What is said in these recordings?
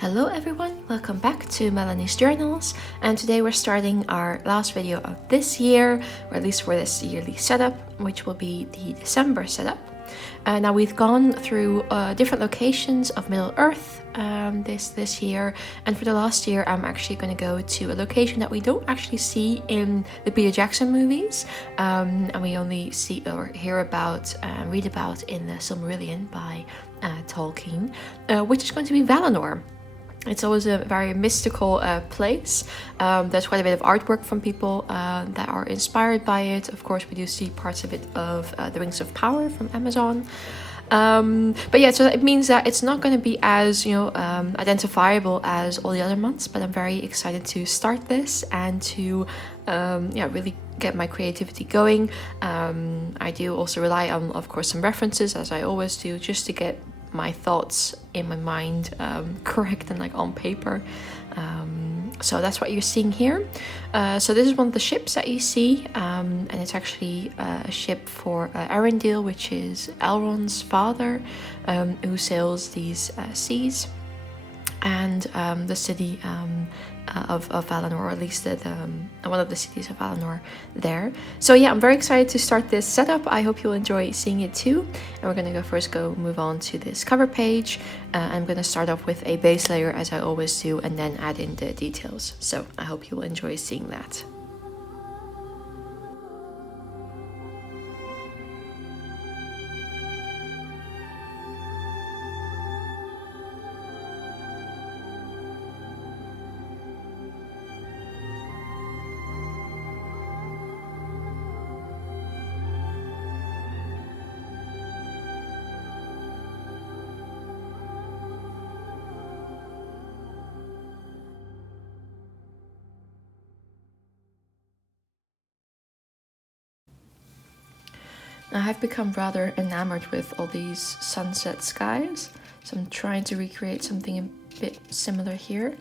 Hello everyone, welcome back to Melanie's Journals, and today we're starting our last video of this year, or at least for this yearly setup, which will be the December setup. Now we've gone through different locations of Middle-earth this year, and for the last year I'm actually going to go to a location that we don't actually see in the Peter Jackson movies, and we only see or hear about, read about in the Silmarillion by Tolkien, which is going to be Valinor. It's always a very mystical place. There's quite a bit of artwork from people that are inspired by it. Of course, we do see parts of it of The Rings of Power from Amazon. But yeah, so it means that it's not going to be as, identifiable as all the other months, but I'm very excited to start this and to, really get my creativity going. I do also rely on, of course, some references, as I always do, just to get my thoughts in my mind correct and like on paper. So that's what you're seeing here. So this is one of the ships that you see, and it's actually a ship for Arendelle, which is Elrond's father, who sails these seas, and the city of Valinor, or at least one of the cities of Valinor there. So yeah, I'm very excited to start this setup. I hope you'll enjoy seeing it too. And we're gonna move on to this cover page. I'm gonna start off with a base layer, as I always do, and then add in the details. So I hope you'll enjoy seeing that. I've become rather enamored with all these sunset skies, so I'm trying to recreate something a bit similar here.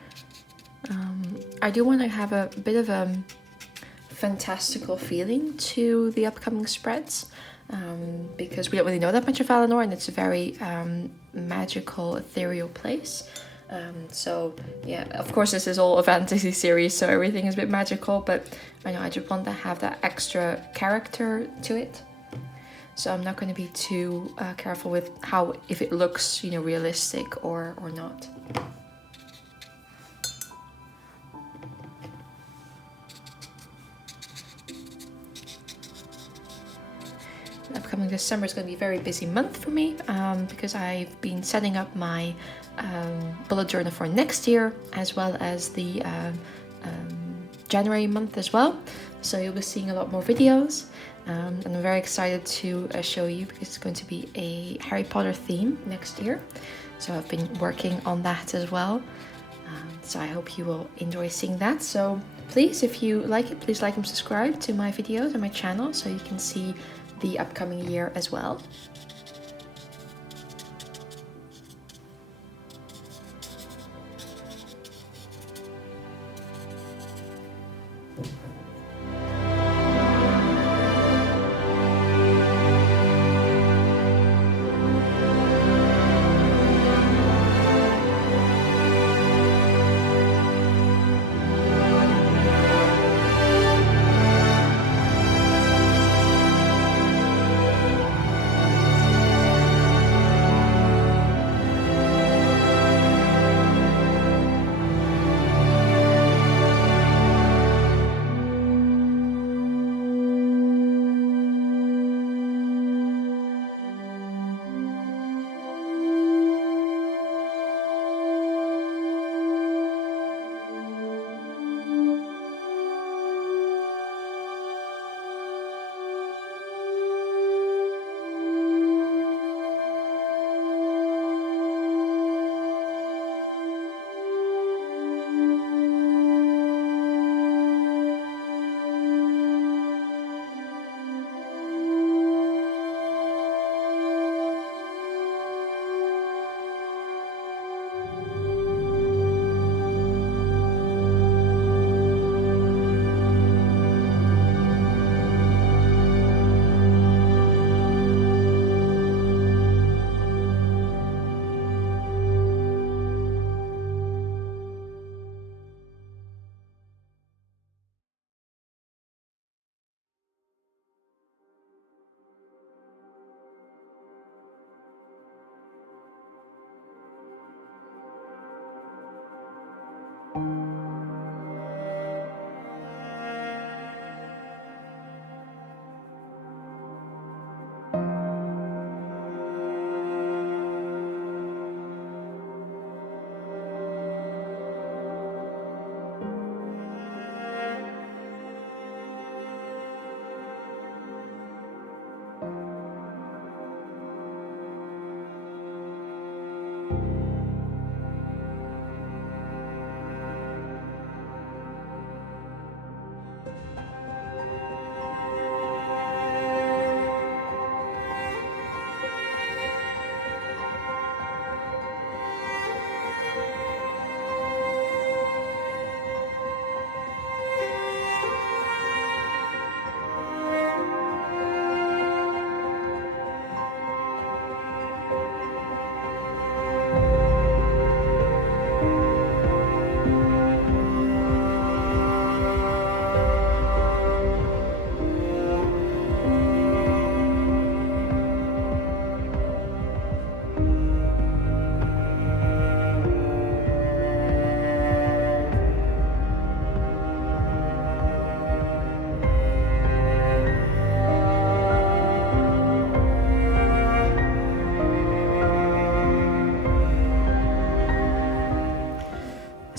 I do want to have a bit of a fantastical feeling to the upcoming spreads, because we don't really know that much of Valinor, and it's a very magical, ethereal place. So yeah, of course this is all a fantasy series, so everything is a bit magical, but I know I just want to have that extra character to it. So I'm not going to be too careful with if it looks, realistic or not. The upcoming December is going to be a very busy month for me, because I've been setting up my bullet journal for next year, as well as the January month as well. So you'll be seeing a lot more videos. And I'm very excited to show you, because it's going to be a Harry Potter theme next year. So I've been working on that as well. So I hope you will enjoy seeing that. So please, if you like it, please like and subscribe to my videos and my channel, so you can see the upcoming year as well.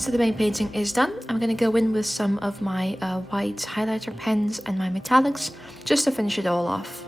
So the main painting is done. I'm going to go in with some of my white highlighter pens and my metallics just to finish it all off.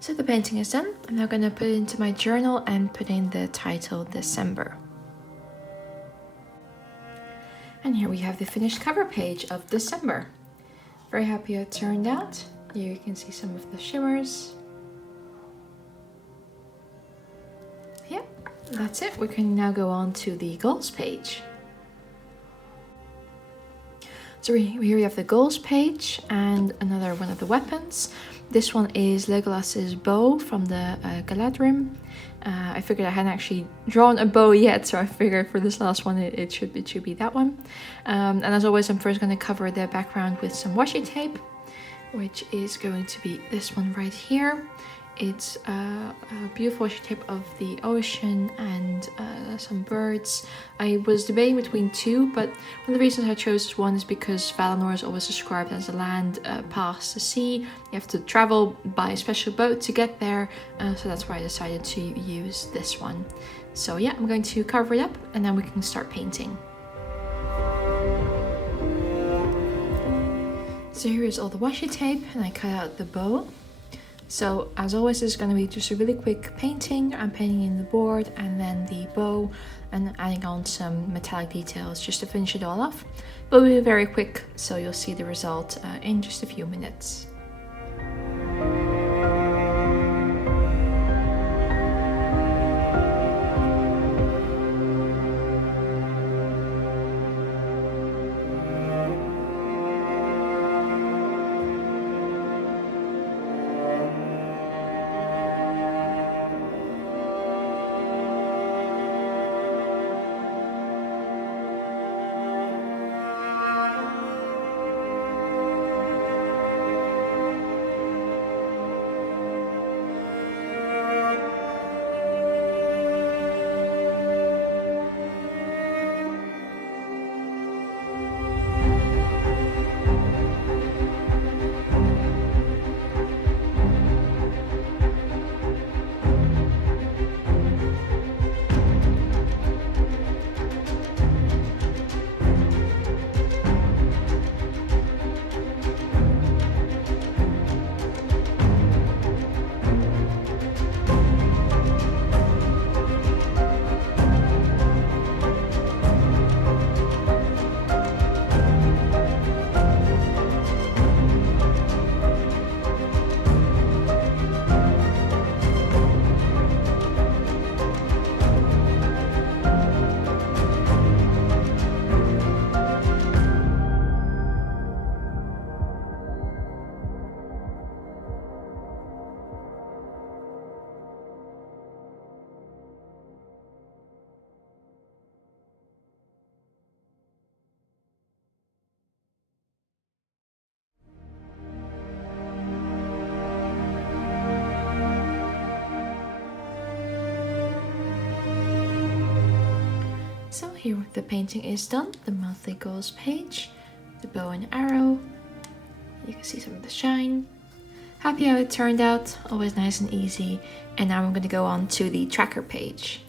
So the painting is done. I'm now going to put it into my journal and put in the title December. And here we have the finished cover page of December. Very happy it turned out. Here you can see some of the shimmers. Yeah, that's it. We can now go on to the goals page. So here we have the goals page and another one of the weapons. This one is Legolas's bow from the Galadrim. I figured I hadn't actually drawn a bow yet, so I figured for this last one it should be that one. And as always, I'm first going to cover the background with some washi tape, which is going to be this one right here. It's a beautiful washi tape of the ocean and some birds. I was debating between two, but one of the reasons I chose this one is because Valinor is always described as a land past the sea. You have to travel by a special boat to get there, so that's why I decided to use this one. So yeah, I'm going to cover it up and then we can start painting. So here is all the washi tape and I cut out the bow. So as always, this is going to be just a really quick painting. I'm painting in the board and then the bow and adding on some metallic details just to finish it all off. But it'll be very quick, so you'll see the result in just a few minutes. So here the painting is done, the monthly goals page, the bow and arrow, you can see some of the shine. Happy how it turned out, always nice and easy. And now I'm going to go on to the tracker page.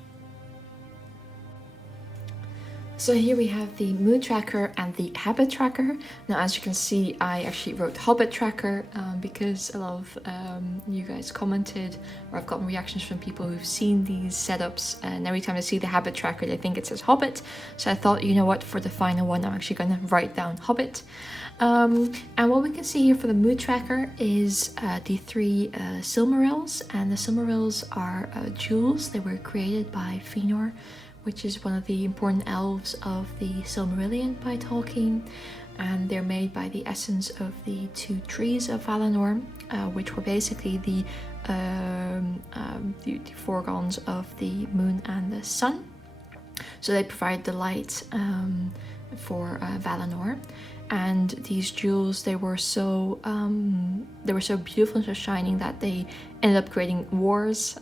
So here we have the mood tracker and the habit tracker. Now as you can see, I actually wrote Hobbit tracker because a lot of you guys commented, or I've gotten reactions from people who've seen these setups, and every time they see the habit tracker they think it says Hobbit. So I thought, you know what, for the final one I'm actually going to write down Hobbit. And what we can see here for the mood tracker is the 3 Silmarils, and the Silmarils are jewels. They were created by Valinor, which is one of the important elves of the Silmarillion by Tolkien, and they're made by the essence of the 2 trees of Valinor, which were basically the foregons of the moon and the sun. So they provide the light for Valinor. And these jewels, they were so beautiful and so shining that they ended up creating wars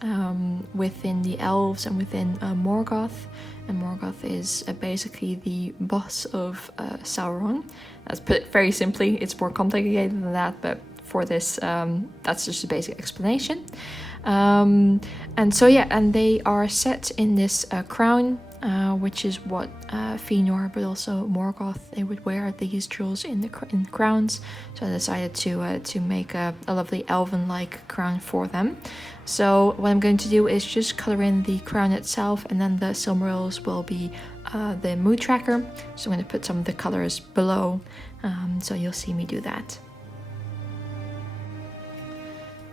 within the elves and within Morgoth. And Morgoth is basically the boss of Sauron. That's put very simply. It's more complicated than that, but for this, that's just a basic explanation. And so yeah, and they are set in this crown, which is what Valinor, but also Morgoth, they would wear these jewels in crowns. So I decided to make a lovely elven-like crown for them. So what I'm going to do is just color in the crown itself, and then the Silmarils will be the mood tracker. So I'm going to put some of the colors below, so you'll see me do that.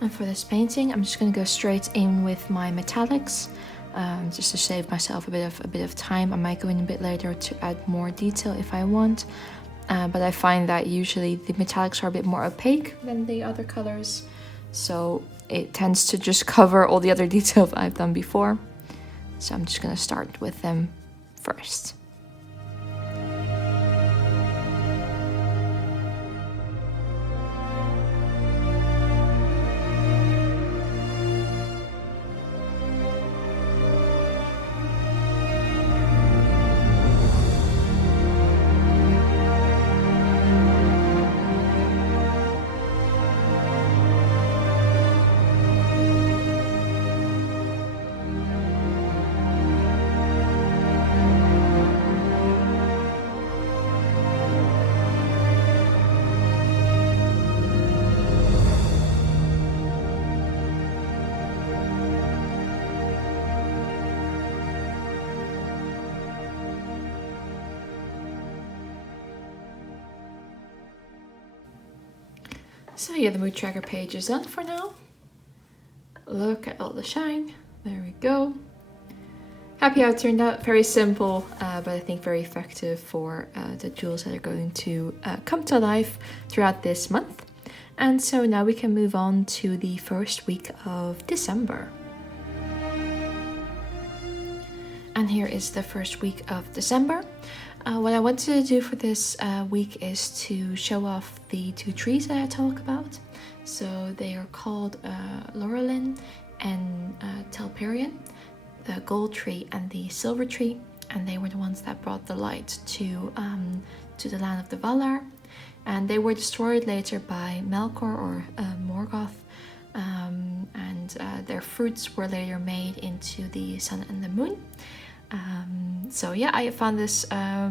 And for this painting, I'm just going to go straight in with my metallics. Just to save myself a bit of time. I might go in a bit later to add more detail if I want, but I find that usually the metallics are a bit more opaque than the other colors, so it tends to just cover all the other detail I've done before. So I'm just going to start with them first. So yeah, the mood tracker page is done for now. Look at all the shine. There we go. Happy how it turned out. Very simple, but I think very effective for the jewels that are going to come to life throughout this month. And so now we can move on to the first week of December. And here is the first week of December. What I wanted to do for this week is to show off the 2 trees that I talk about. So they are called Laurelin and Telperion, the gold tree and the silver tree, and they were the ones that brought the light to the land of the Valar. And they were destroyed later by Melkor or Morgoth, and their fruits were later made into the sun and the moon. So yeah, I found this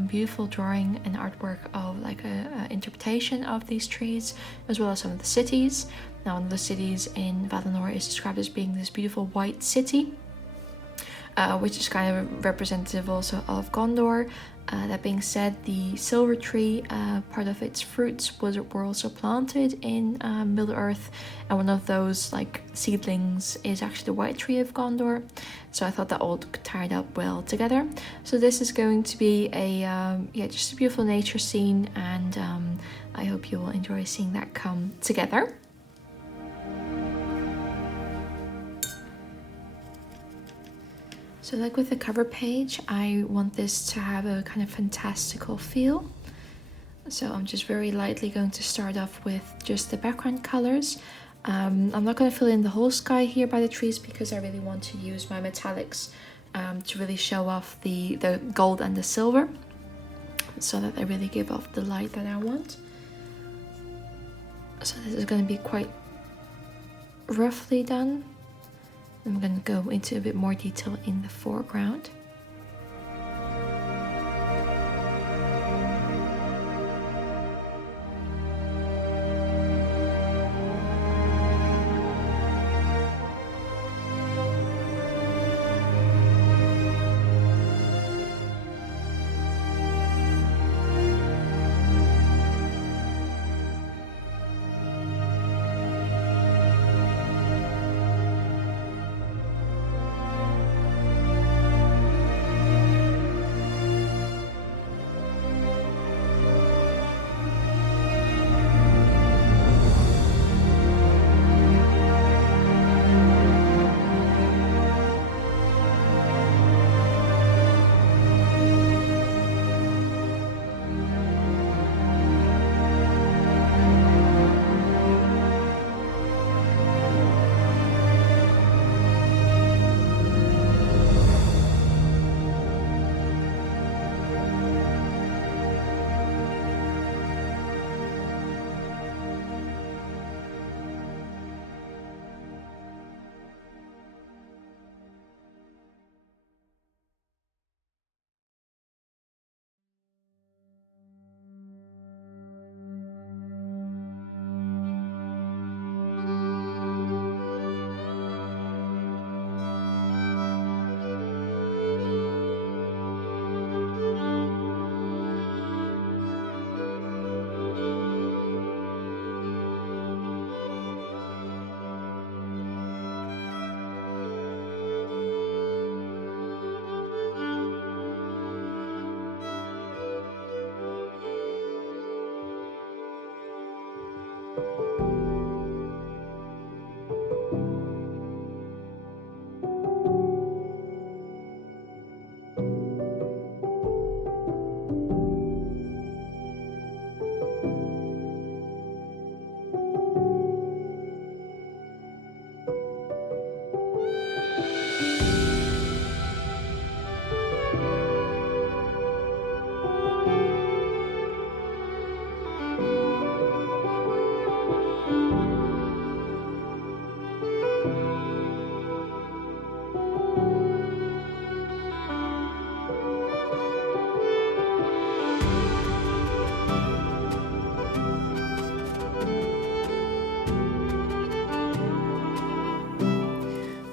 beautiful drawing and artwork of like a interpretation of these trees, as well as some of the cities. Now one of the cities in Valinor is described as being this beautiful white city, which is kind of representative also of Gondor. That being said, the silver tree, part of its fruits were also planted in Middle Earth, and one of those like seedlings is actually the white tree of Gondor. So I thought that all tied up well together. So this is going to be a just a beautiful nature scene, and I hope you will enjoy seeing that come together. So like with the cover page, I want this to have a kind of fantastical feel. So I'm just very lightly going to start off with just the background colors. I'm not going to fill in the whole sky here by the trees because I really want to use my metallics to really show off the gold and the silver, so that they really give off the light that I want. So this is going to be quite roughly done. I'm going to go into a bit more detail in the foreground.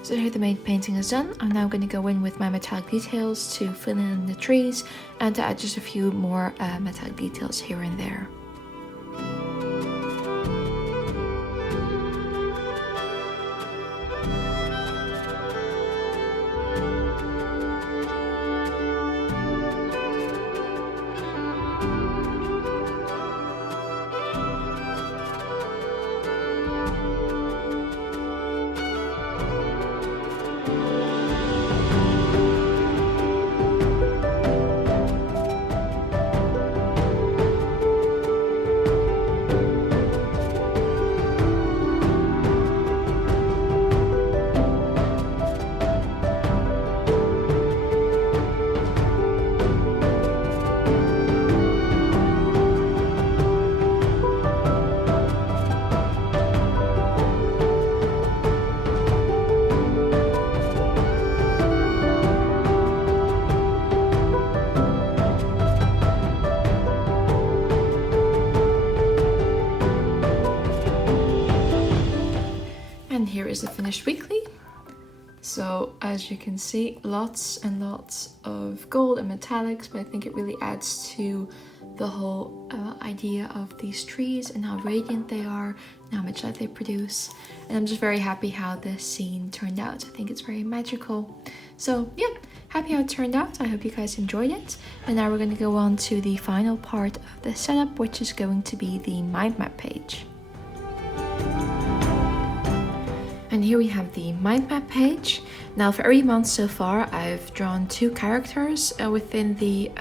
So here the main painting is done. I'm now going to go in with my metallic details to fill in the trees and to add just a few more metallic details here and there. And here is the finished weekly. So as you can see, lots and lots of gold and metallics, but I think it really adds to the whole idea of these trees and how radiant they are and how much light they produce. And I'm just very happy how this scene turned out. I think it's very magical. So yeah, happy how it turned out. I hope you guys enjoyed it. And now we're going to go on to the final part of the setup, which is going to be the mind map page. And here we have the mind map page. Now for every month so far, I've drawn 2 characters within the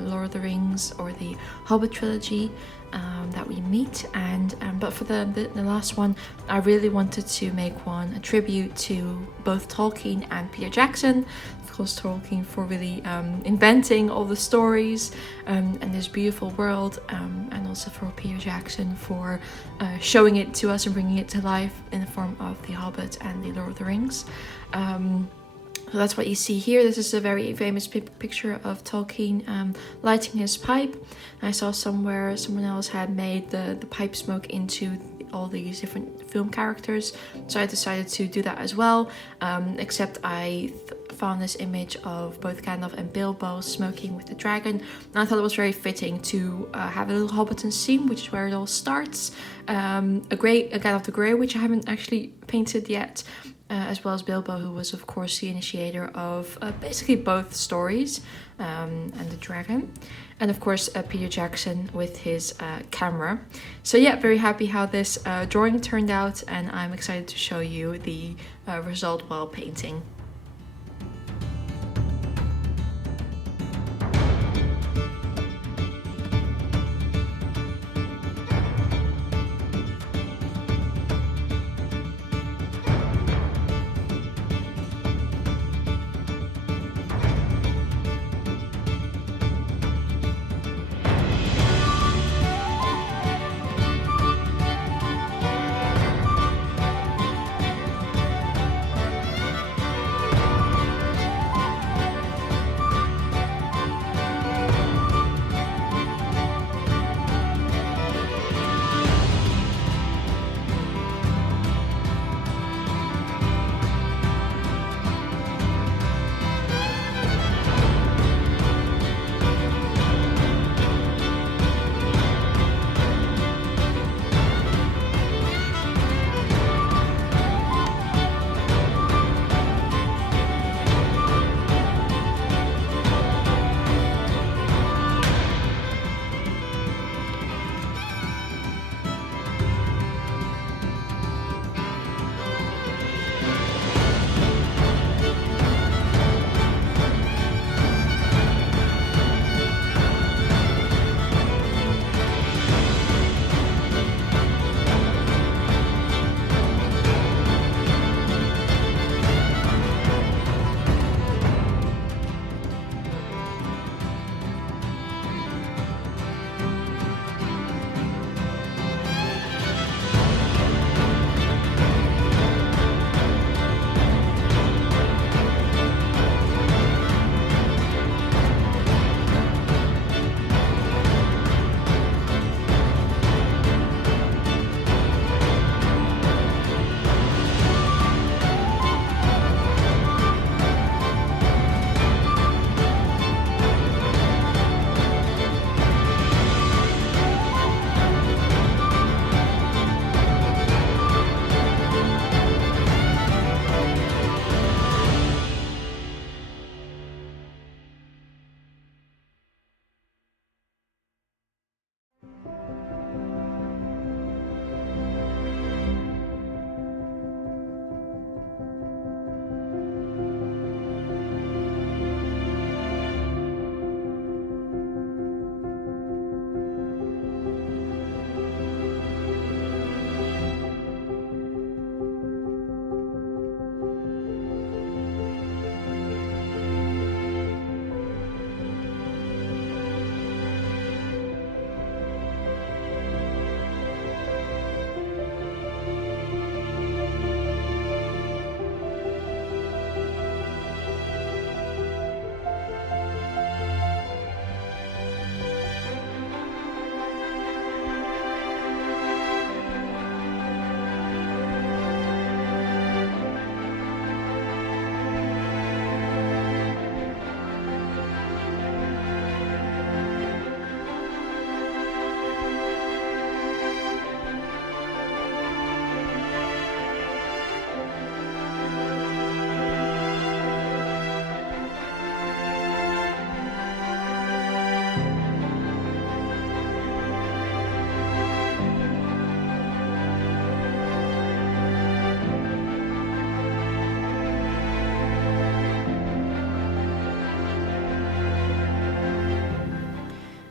Lord of the Rings or the Hobbit trilogy that we meet, and but for the last one, I really wanted to make one a tribute to both Tolkien and Peter Jackson. Of course, Tolkien for really inventing all the stories and this beautiful world, and also for Peter Jackson for showing it to us and bringing it to life in the form of the Hobbit and the Lord of the Rings. So that's what you see here. This is a very famous picture of Tolkien lighting his pipe. I saw somewhere someone else had made the pipe smoke into all these different film characters, so I decided to do that as well, except I found this image of both Gandalf and Bilbo smoking with the dragon, and I thought it was very fitting to have a little Hobbiton scene, which is where it all starts. A Gandalf the Grey, which I haven't actually painted yet, as well as Bilbo, who was of course the initiator of basically both stories, and the dragon, and of course Peter Jackson with his camera. So yeah, very happy how this drawing turned out, and I'm excited to show you the result while painting.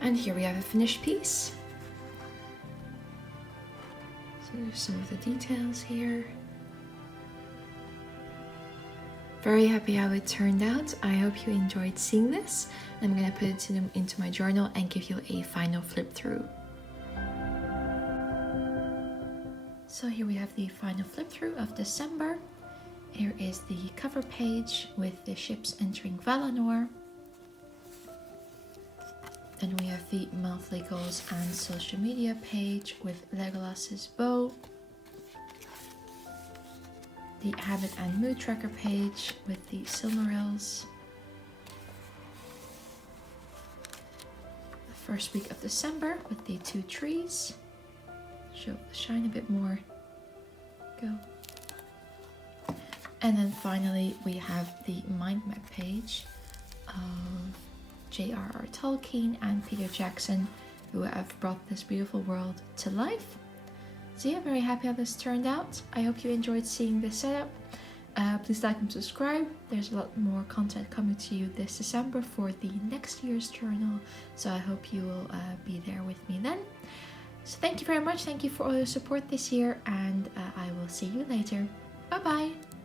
And here we have a finished piece. So there's some of the details here. Very happy how it turned out. I hope you enjoyed seeing this. I'm gonna put it into my journal and give you a final flip through. So here we have the final flip through of December. Here is the cover page with the ships entering Valinor. Then we have the monthly goals and social media page with Legolas's bow. The habit and mood tracker page with the Silmarils. The first week of December with the 2 trees. Shine a bit more. Go. And then finally we have the mind map page of J.R.R. Tolkien and Peter Jackson, who have brought this beautiful world to life. So yeah, very happy how this turned out. I hope you enjoyed seeing this setup. Please like and subscribe. There's a lot more content coming to you this December for the next year's journal. So I hope you will be there with me then. So thank you very much. Thank you for all your support this year, and I will see you later. Bye bye.